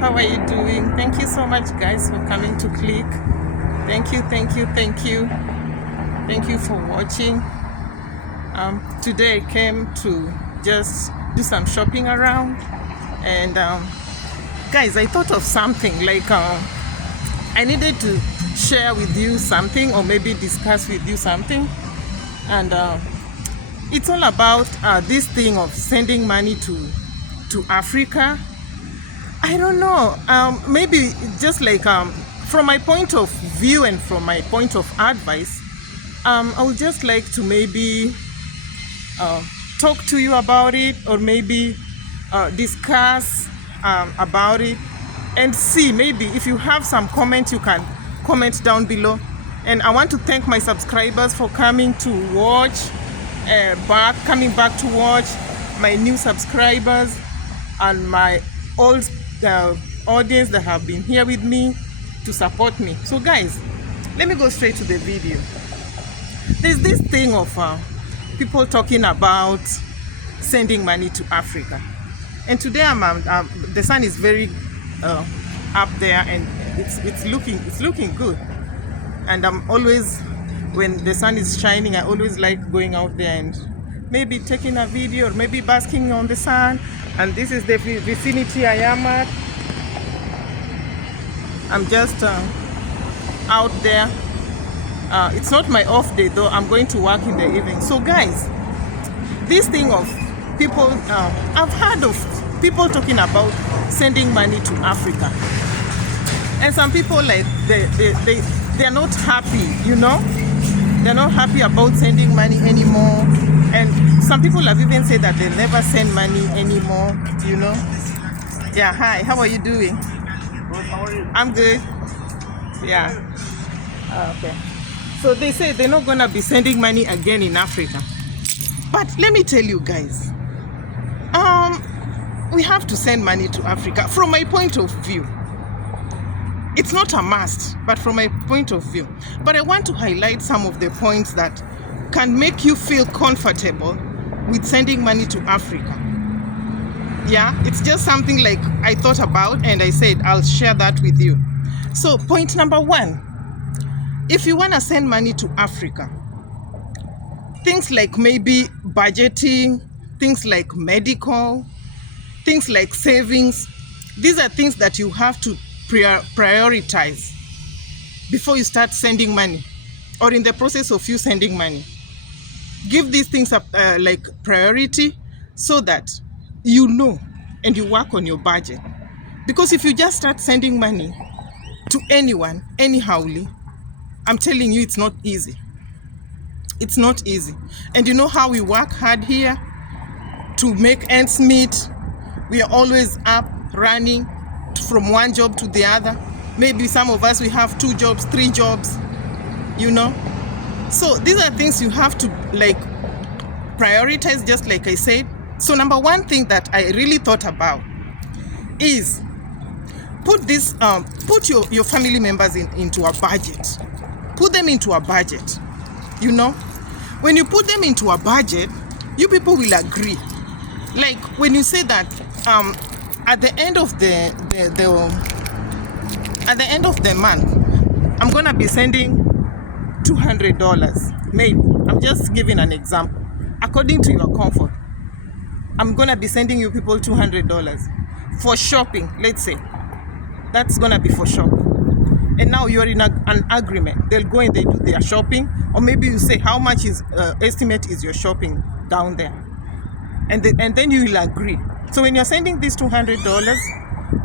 How are you doing? Thank you so much, guys, for coming to Click. Thank you, thank you, thank you. Thank you for watching. Today I came to just do some shopping around. And guys, I thought of something like I needed to share with you something or maybe discuss with you something. And it's all about this thing of sending money to Africa. I don't know. Maybe just like from my point of view and from my point of advice, I would just like to maybe talk to you about it, or maybe discuss about it, and see maybe if you have some comments, you can comment down below. And I want to thank my subscribers for coming to watch, coming back to watch, my new subscribers and my old audience that have been here with me to support me. So guys, let me go straight to the video. There's this thing of people talking about sending money to Africa, and today the sun is very up there, and it's looking good. And I'm always, when the sun is shining, I always like going out there and maybe taking a video or maybe basking on the sun. And this is the vicinity I am at. I'm just out there. It's not my off day though. I'm going to work in the evening. So guys, this thing of people, I've heard of people talking about sending money to Africa. And some people, like, they're not happy, you know? They're not happy about sending money anymore. And some people have even said that they'll never send money anymore, you know? Yeah, hi, how are you doing? Good, how are you? I'm good. Yeah. Okay. So they say they're not gonna be sending money again in Africa. But let me tell you guys, we have to send money to Africa. From my point of view, it's not a must, but from my point of view. But I want to highlight some of the points that can make you feel comfortable with sending money to Africa. Yeah, it's just something like I thought about, and I said I'll share that with you. So point number one, if you want to send money to Africa, things like maybe budgeting, things like medical, things like savings, these are things that you have to prioritize before you start sending money, or in the process of you sending money. Give these things up like priority, so that you know and you work on your budget. Because if you just start sending money to anyone anyhowly, I'm telling you, it's not easy. It's not easy. And you know how we work hard here to make ends meet. We are always up running from one job to the other. Maybe some of us, we have 2 jobs, 3 jobs, you know. So these are things you have to like prioritize, just like I said. So number one thing that I really thought about is put your family members into a budget. Put them into a budget. You know, when you put them into a budget, you people will agree. Like when you say that at the end of the month, I'm gonna be sending $200. Maybe I'm just giving an example. According to your comfort, I'm gonna be sending you people $200 for shopping. Let's say that's gonna be for shopping. And now you're in an agreement. They'll go and they do their shopping, or maybe you say how much is estimate is your shopping down there, and then you will agree. So when you're sending this $200,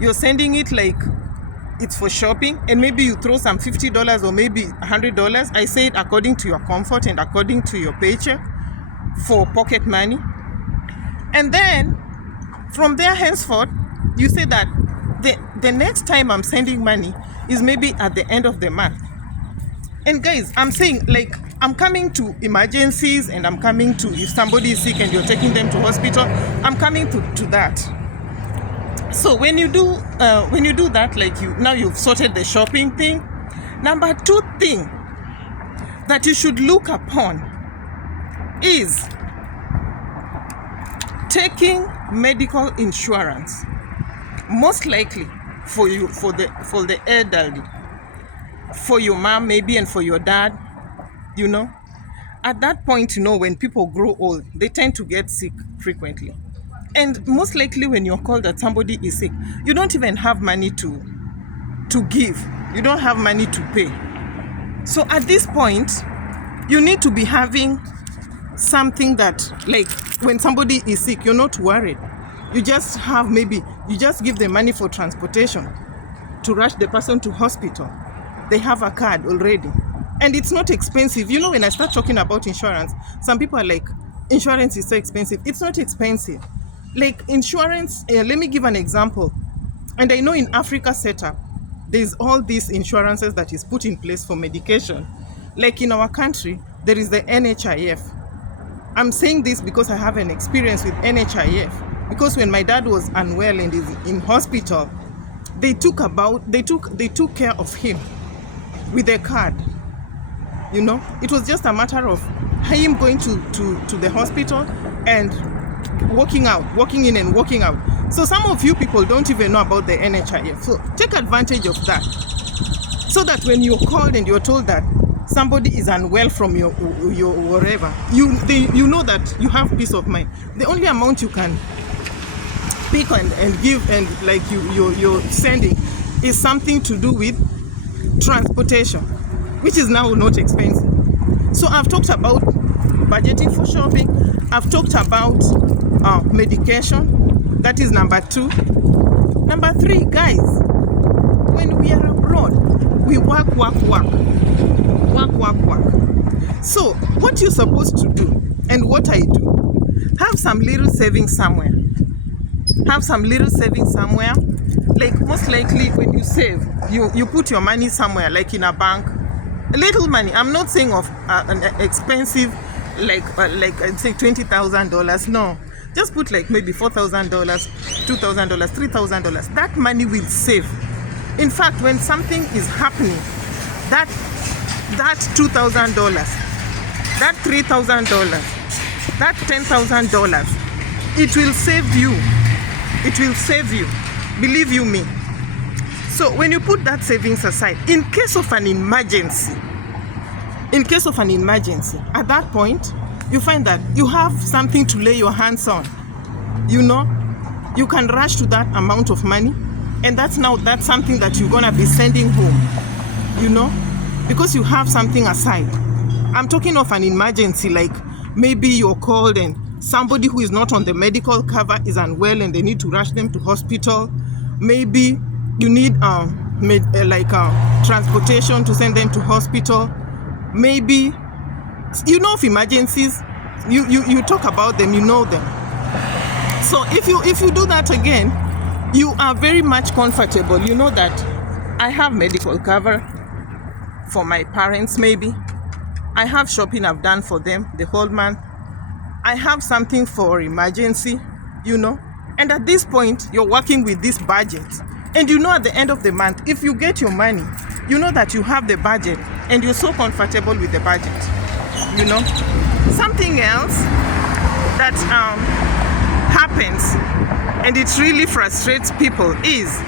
you're sending it like it's for shopping, and maybe you throw some $50 or maybe $100. I say it according to your comfort and according to your paycheck for pocket money. And then from there henceforth, you say that the next time I'm sending money is maybe at the end of the month. And guys, I'm saying, like, I'm coming to emergencies, and I'm coming to, if somebody is sick and you're taking them to hospital, I'm coming to that. So when you do that, like, you've sorted the shopping thing. Number 2 thing that you should look upon is taking medical insurance. Most likely for you, for the elderly, for your mom maybe, and for your dad, you know. At that point, you know, when people grow old, they tend to get sick frequently. And most likely when you're called that somebody is sick, you don't even have money to give. You don't have money to pay. So at this point, you need to be having something that, like, when somebody is sick, you're not worried. You just have, maybe you just give them money for transportation to rush the person to hospital. They have a card already. And it's not expensive. You know, when I start talking about insurance, some people are like, insurance is so expensive. It's not expensive. Like insurance, let me give an example. And I know in Africa setup, there's all these insurances that is put in place for medication. Like in our country, there is the NHIF. I'm saying this because I have an experience with NHIF. Because when my dad was unwell and is in hospital, they took care of him with a card. You know, it was just a matter of him going to the hospital and walking in and walking out. So some of you people don't even know about the NHIF. So take advantage of that. So that when you're called and you're told that somebody is unwell from your wherever, you know that you have peace of mind. The only amount you can pick and give and like you're sending is something to do with transportation, which is now not expensive. So I've talked about budgeting for shopping. I've talked about medication. That is number 2. Number 3, guys, when we are abroad, we work. So what you're supposed to do, and what I do, have some little savings somewhere. Like most likely when you save, you put your money somewhere, like in a bank. A little money. I'm not saying of an expensive, like I'd say $20,000. No, just put like maybe $4,000, $2,000, $3,000. That money will save. In fact, when something is happening, that $2,000, that $3,000, that $10,000, it will save you. It will save you. Believe you me. So when you put that savings aside, in case of an emergency, at that point, you find that you have something to lay your hands on. You know, you can rush to that amount of money, and that's something that you're gonna be sending home. You know, because you have something aside. I'm talking of an emergency, like maybe you're called and somebody who is not on the medical cover is unwell and they need to rush them to hospital. Maybe you need transportation to send them to hospital. Maybe, you know, of emergencies, you talk about them, you know them. So if you do that again, you are very much comfortable. You know that I have medical cover for my parents. Maybe I have shopping I've done for them the whole month. I have something for emergency, you know. And at this point, you're working with this budget. And you know at the end of the month, if you get your money, you know that you have the budget and you're so comfortable with the budget, you know. Something else that happens, and it really frustrates people, is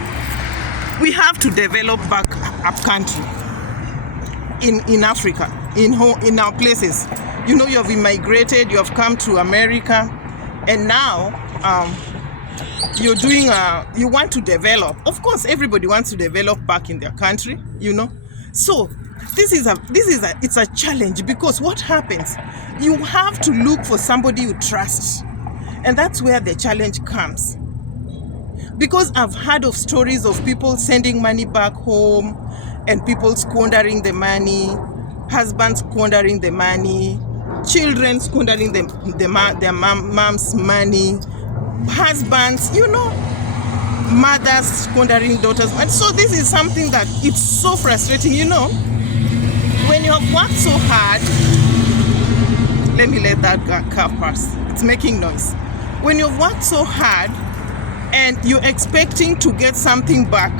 we have to develop back up country in Africa, in our places. You know, you have immigrated, you have come to America, and now you're doing you want to develop. Of course, everybody wants to develop back in their country, you know. So this is it's a challenge, because what happens, you have to look for somebody you trust, and that's where the challenge comes. Because I've heard of stories of people sending money back home and people squandering the money, husbands squandering the money, children squandering their mom's money, husbands, you know, mothers squandering daughters. And so this is something that it's so frustrating, you know. When you have worked so hard, let me let that car pass. It's making noise. When you've worked so hard and you're expecting to get something back,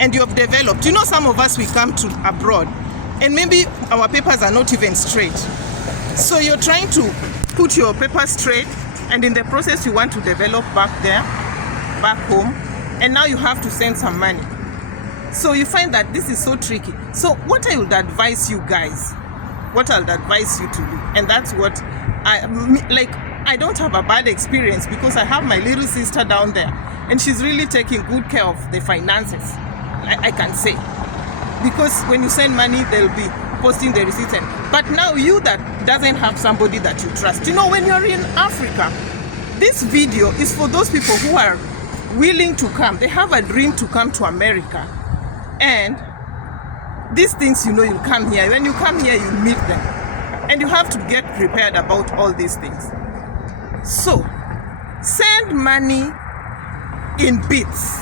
and you have developed, you know, some of us, we come to abroad and maybe our papers are not even straight. So you're trying to put your papers straight, and in the process you want to develop back home. and now you have to send some money. So you find that this is so tricky. So what I would advise you guys, what I would advise you to do, and that's what I don't have a bad experience because I have my little sister down there and she's really taking good care of the finances, I can say. Because when you send money, they'll be posting the receipts. But now you that doesn't have somebody that you trust. You know, when you're in Africa, this video is for those people who are willing to come. They have a dream to come to America. And these things, you know, you come here. When you come here, you meet them. And you have to get prepared about all these things. So, send money in bits.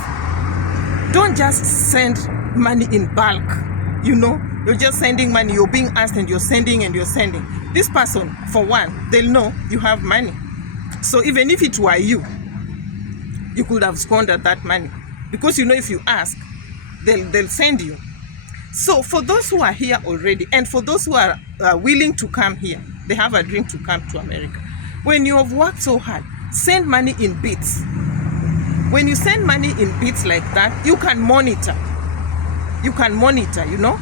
Don't just send money in bulk. You know, you're just sending money. You're being asked and you're sending and you're sending. This person, for one, they'll know you have money. So even if it were you, you could have squandered that money. Because you know if you ask, they'll send you. So for those who are here already and for those who are willing to come here, they have a dream to come to America. When you have worked so hard, send money in bits. When you send money in bits like that, you can monitor. You can monitor, you know.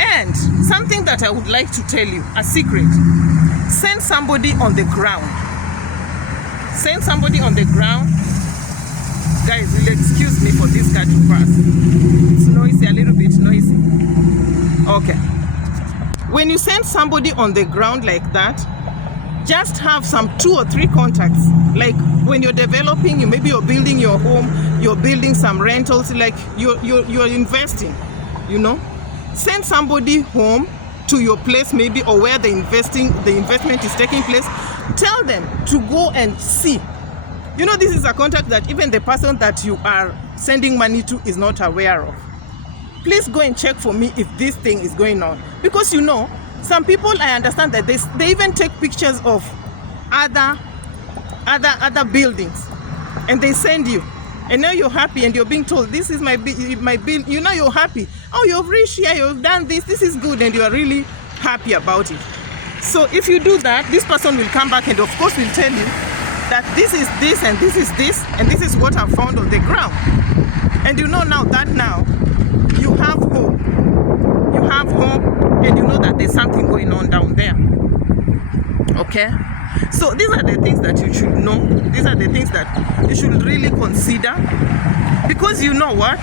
And something that I would like to tell you, a secret, send somebody on the ground. Send somebody on the ground. Guys, will excuse me for this car to pass. It's noisy, a little bit noisy. Okay. When you send somebody on the ground like that, just have some 2 or 3 contacts. Like when you're developing, maybe you're building your home, you're building some rentals, like you're investing, you know. Send somebody home to your place maybe, or where the investment is taking place. Tell them to go and see. You know, this is a contact that even the person that you are sending money to is not aware of. Please go and check for me if this thing is going on. Because you know, some people, I understand that they even take pictures of other buildings and they send you. And now you're happy and you're being told, this is my bill. You know, you're happy. Oh, you've reached here, you've done this is good, and you are really happy about it. So if you do that, this person will come back and of course will tell you that this is this and this is this and this is what I found on the ground. And you know now you have hope. You have hope and you know that there's something going on down there. Okay? So these are the things that you should know. These are the things that you should really consider. Because you know what?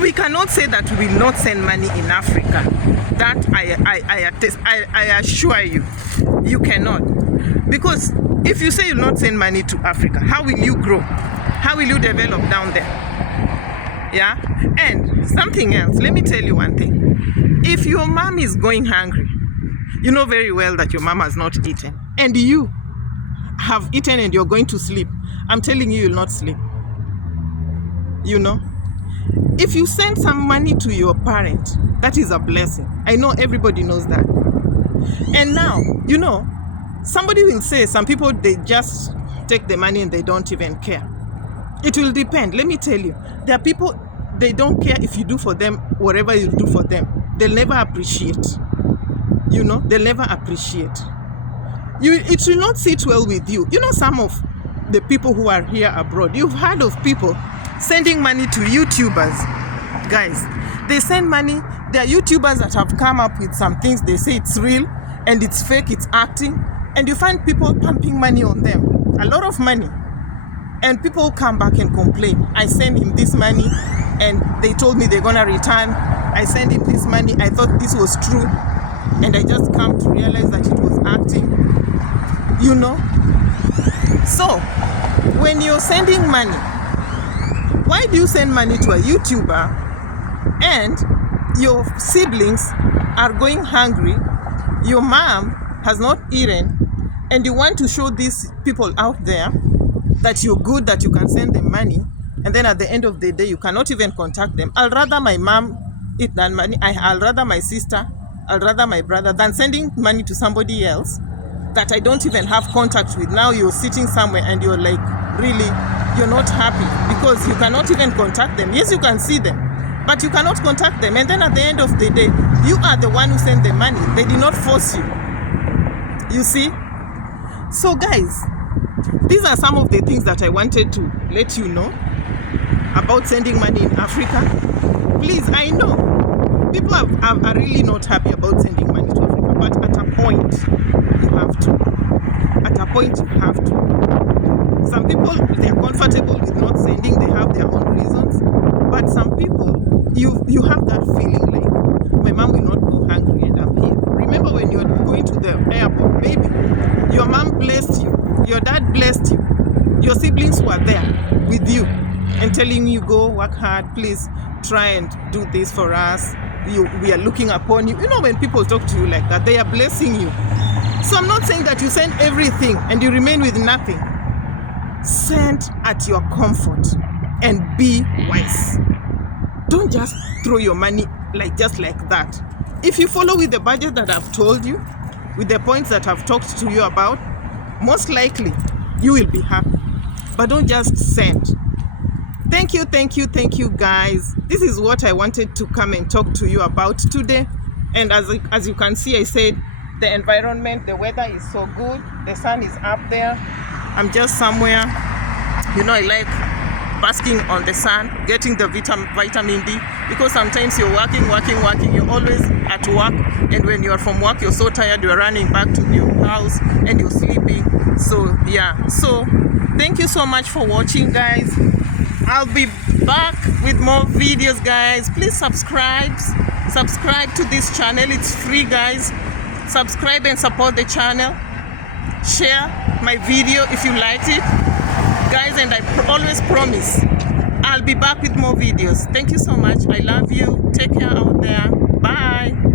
We cannot say that we will not send money in Africa. That I assure you, you cannot. Because if you say you'll not send money to Africa, how will you grow? How will you develop down there? Yeah? And something else, let me tell you one thing. If your mom is going hungry, you know very well that your mom has not eaten, and you have eaten and you're going to sleep, I'm telling you, you'll not sleep. You know? If you send some money to your parent, that is a blessing. I know everybody knows that. And now, you know, somebody will say, some people, they just take the money and they don't even care. It will depend. Let me tell you, there are people, they don't care if you do for them whatever you do for them. They'll never appreciate. You know, they'll never appreciate. It will not sit well with you. You know, some of the people who are here abroad, you've heard of people sending money to YouTubers. Guys, they send money. There are YouTubers that have come up with some things. They say it's real and it's fake, it's acting. And you find people pumping money on them. A lot of money. And people come back and complain. I sent him this money and they told me they're gonna return. I sent him this money. I thought this was true. And I just come to realize that it was acting. You know? So, when you're sending money, why do you send money to a YouTuber and your siblings are going hungry, your mom has not eaten, and you want to show these people out there that you're good, that you can send them money, and then at the end of the day, you cannot even contact them? I'll rather my mom eat that money, I'll rather my sister, I'll rather my brother than sending money to somebody else that I don't even have contact with. Now you're sitting somewhere and you're like, really, you're not happy because you cannot even contact them. Yes, you can see them, but you cannot contact them. And then at the end of the day, you are the one who sent the money. They did not force you. You see? So guys, these are some of the things that I wanted to let you know about sending money in Africa? Please, I know people are really not happy about sending money to Africa, but at a point you have to. At a point you have to. Some people, they're comfortable with not sending, they have their own reasons, but some people, you have that feeling like, my mom will not go hungry and I'm here. Remember when you're going to the airport, maybe your mom blessed you, your dad blessed you, your siblings were there with you and telling you, go work hard, please try and do this for us. We are looking upon you. You know, when people talk to you like that, they are blessing you. So I'm not saying that you send everything and you remain with nothing. Send at your comfort and be wise. Don't just throw your money just like that. If you follow with the budget that I've told you, with the points that I've talked to you about, most likely you will be happy. But don't just send. Thank you guys. This is what I wanted to come and talk to you about today. And as you can see, I said the environment, the weather is so good. The sun is up there. I'm just somewhere, you know, I like basking on the sun, getting the vitamin D, because sometimes you're working, you're always at work, and when you're from work, you're so tired, you're running back to your house and you're sleeping. So yeah, so thank you so much for watching, guys. I'll be back with more videos, guys. Please subscribe to this channel. It's free, guys. Subscribe and support the channel. Share my video if you liked it, guys, and I always promise I'll be back with more videos. Thank you so much. I love you. Take care out there. Bye.